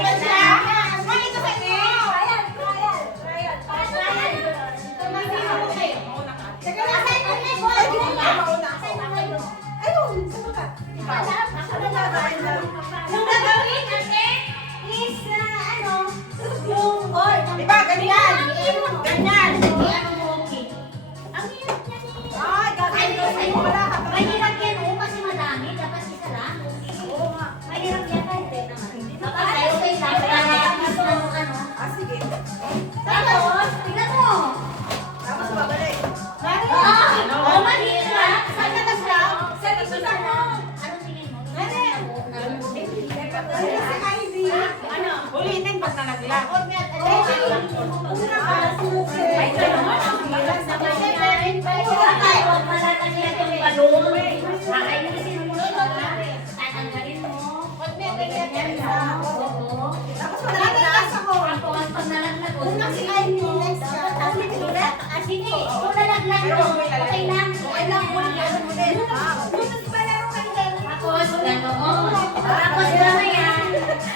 naman siya. Wala ito sa inyo. Trial. Ito na sino kayo. Teka lang, sa'yo na yung mauna. Ayun, saan ka? Yung gagawin natin is, yung board. Diba, ganyan. Ganyan. Ang hirap niya ni... Ay, gagawin ko sa'yo. Mahirap yan, kasi madami. Dapat isa lang. Mahirap yan, kahit naman. Dapat sa'yo sa'yo dapat. Sige. Tapos, tignan mo. Tapos babalik. Mahirap. Saan ka nag-vlog? Sa isa mo. Anong tingin mo? Ulitin pag nalaglag. Tapos mamaya,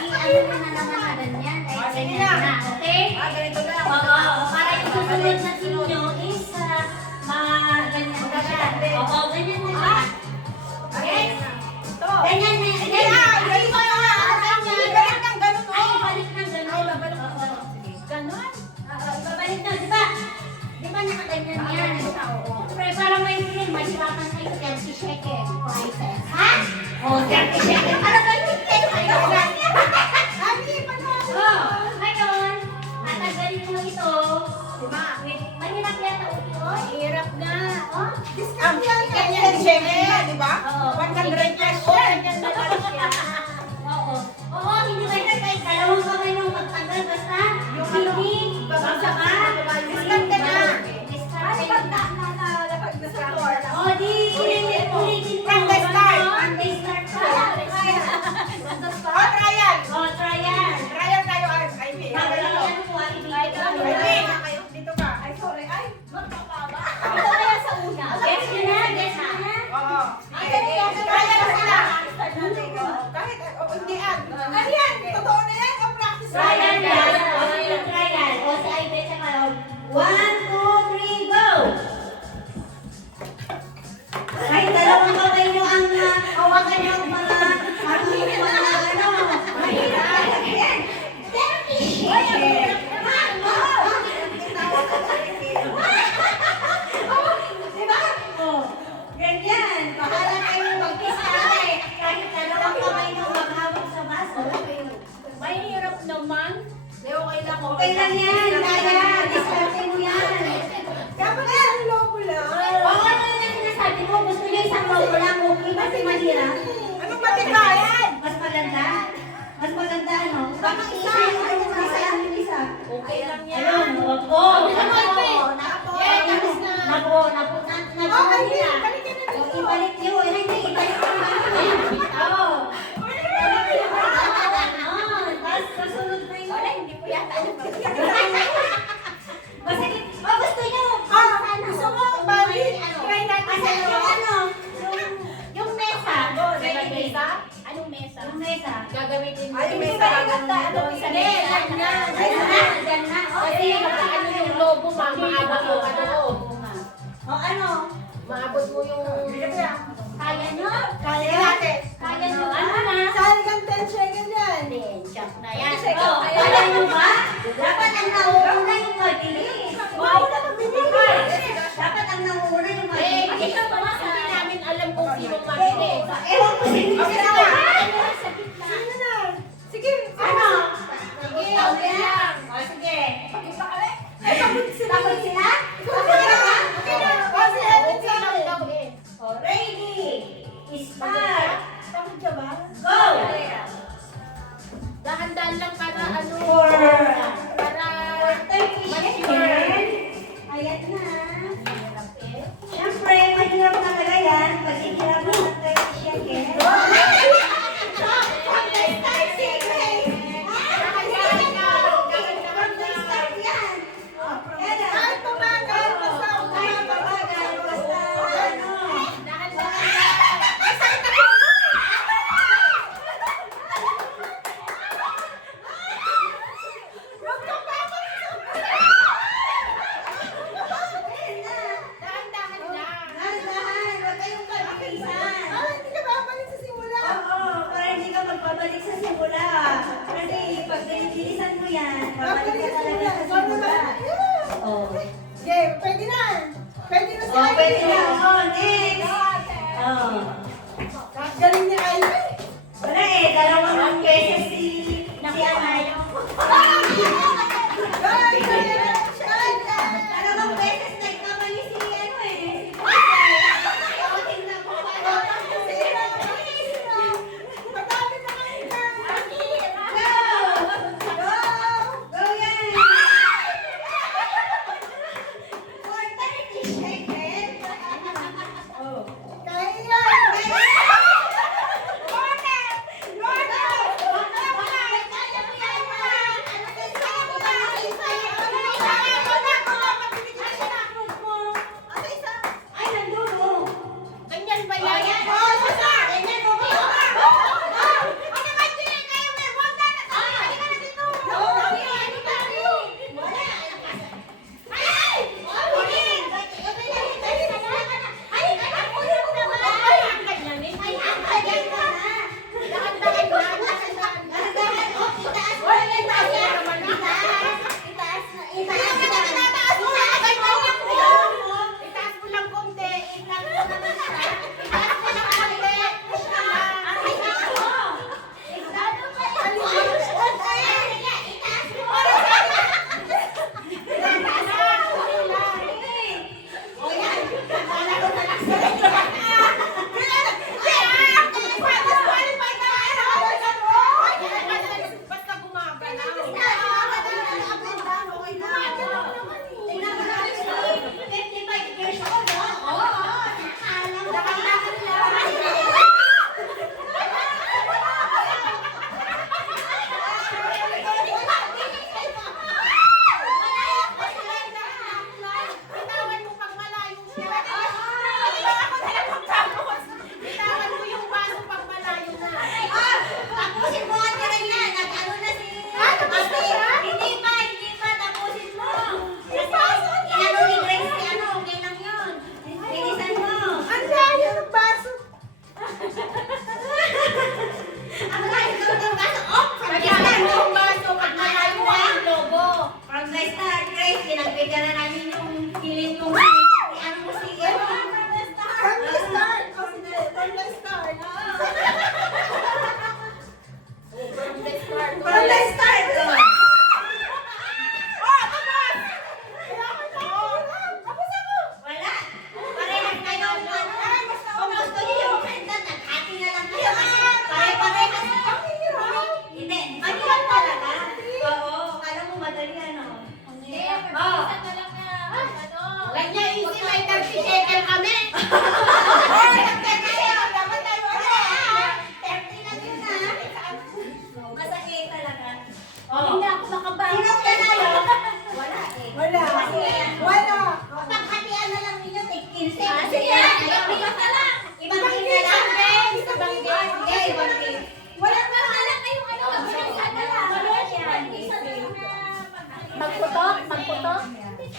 i-ano mo na naman na ganyan. Ganyan na, okay? Ganito na. Oo, para yung susunod na sinyo is ganyan na siya. Oo, ganyan na siya. Yes? Ganyan na. Ganyan na. Ay, ibalik ng gano'n. Ganon? Ibabalik na, di ba? Di ba nakaganyan yan? Pero para may feeling, mahirapan kayo 30 seconds. Ha? O, 30 seconds. Ano ba yung 10 kayo? Ngayon, tatanggalin mo ito. Mahirap yata ito. Mahirap nga. Discount yan. Ganyan siya, di ba? 100 pesos. Oo, hindi ba ito kahit dalawang kamay nung pagtanggal basta? Hindi. Basta ka. Discount ka na. Discount ka na. Napag na sa floor. O, di ulitin mo. From the start. From the start ka. Trial. O, trial. Trial tayo, Ivy. Magkailan mo, Ivy, dito ka. Ay, sorry. Ay, Ito kaya sa una. Guess nyo na, guess nyo na. oo. Trial na sila. Kahit, hindi yan. Ano yan? Totoo na yan. O practice na Trial yan. O, sino trial? O, si Ivy sa kayo. 1, 2, 3, go! Kahit dalawang kamay nyo ang hawakan nyo ang mga marunong mga mahirap. Yan. 30. Diba? O, ganyan. Bahala kayo mag-isa eh. Kahit dalawang kamay nyo maghawak sa baso. Mahirap naman. Okay lang. Okay lang yan. Kaya, diskarte mo yan. Dapat isang lobo lang. O, ano yung sinasabi mo? Gusto nyo isang lobo lang, okay? Kasi mahirap. Anong matibayan? Mas maganda. Mas maganda, no? Bakit isa yung isa? Okay lang yan. Ayun, opo. Napunan nila. O, ibalik nyo. Hindi, ibalik nyo. Oo. Tapos, kasunod na yun. Hindi po yata alam ko. Basta, gusto nyo. Gusto mo, bali. Try natin Asa sa yung mesa. Anong mesa? Yung mesa. Gagamitin mo. Ay, yung mesa. Sa mesa. Diyan na. Kasi ano yung lobo, maabot mo O ano? Maabot mo yung... Kaya nyo? Kaya natin. Kaya nyo? Ano na? Saan kang 10 second yan? Chop na yan. O, kaya nyo ba? Dapat ang nauuna yung mabilis. Mauna mabilis. Dapat ang nauuna yung Eh, mabilis. ito pa mas hindi namin alam kung sinong mabilis. Ewan ko sino Okay sila. na. Sa gitna. Sino na? Sige. Ano? Sige, Okay okay lang. lang. O, sige. Pakita ka rin. Ay, pagod sila. Tapos sila? Okay na. Okay na. Kasi Okay lang daw eh. O, ready. Start. Pagod ka ba? Go! Babalik ka talaga sa simula. Oh. Okay, pwede na. Pwede na si Oh, Ivy. pwede na. Oh, next. Oh. Galing ni Ivy. Wala eh, dalawang beses si Anay. Dalawang beses nagkamali si ano eh. O, tingnan mo. Madami na kayo na. Go! Go yan! For 30 seconds. Oh. Kaya yan. Ay, nandun oh. Ganyan ba Oh, yan? yan. Oh, sasa. Ganyan mo ba? Itaas mo lang konti. Basta gumagalaw. Bitawan mo pag malayo siya. Bitawan mo yung baso pag malayo na. Tapusin mo ang tira niya. Nag-ano na si... tapos na siya? Hindi pa. Tapusin mo. Kasi inano ni Grace si ano, okay lang yun. Bilisan mo. Ang layo ng baso. Ang layo ng baso. Oh, from the Kaya start. yung baso pag malayo na yung lobo. From the start, Grace, pinagbigyan na namin yung killing yung si ano mo si ano. From the start. Oh, sige. From the start. From the start. From the start. oh. Wala. Parehas kayo. Kung gusto niyo yung kwenta, naghati na lang kayo. Kasi pare-parehas. Hindi. Mahirap talaga. Oo. Kala mo madali ano. Oo. Lang niya isip may 30 second kami. Dapat tayo ano. 30 lang yun masakit talaga. Hindi ako makabawi. Sino panalo? Wala eh. Wala. Kasi Wala. paghatian na lang ninyo, take 15. Sige. Ibang na lang. Ibang game na lang. Ibang game. Sige, ibang game. Wala na. Alam kayong ano, magbibilisan na lang. Magputok? Magputok?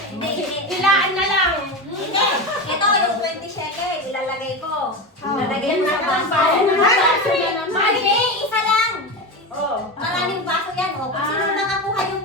Hindi, hindi. Dilaan na lang. Hindi. Ito, yung 20 seconds, ilalagay ko. Ilalagay Yan mo na sa lang. baso. Yan naman. Mali, isa lang. Oh. Maraming baso yan. O, kung sino nakakuha yung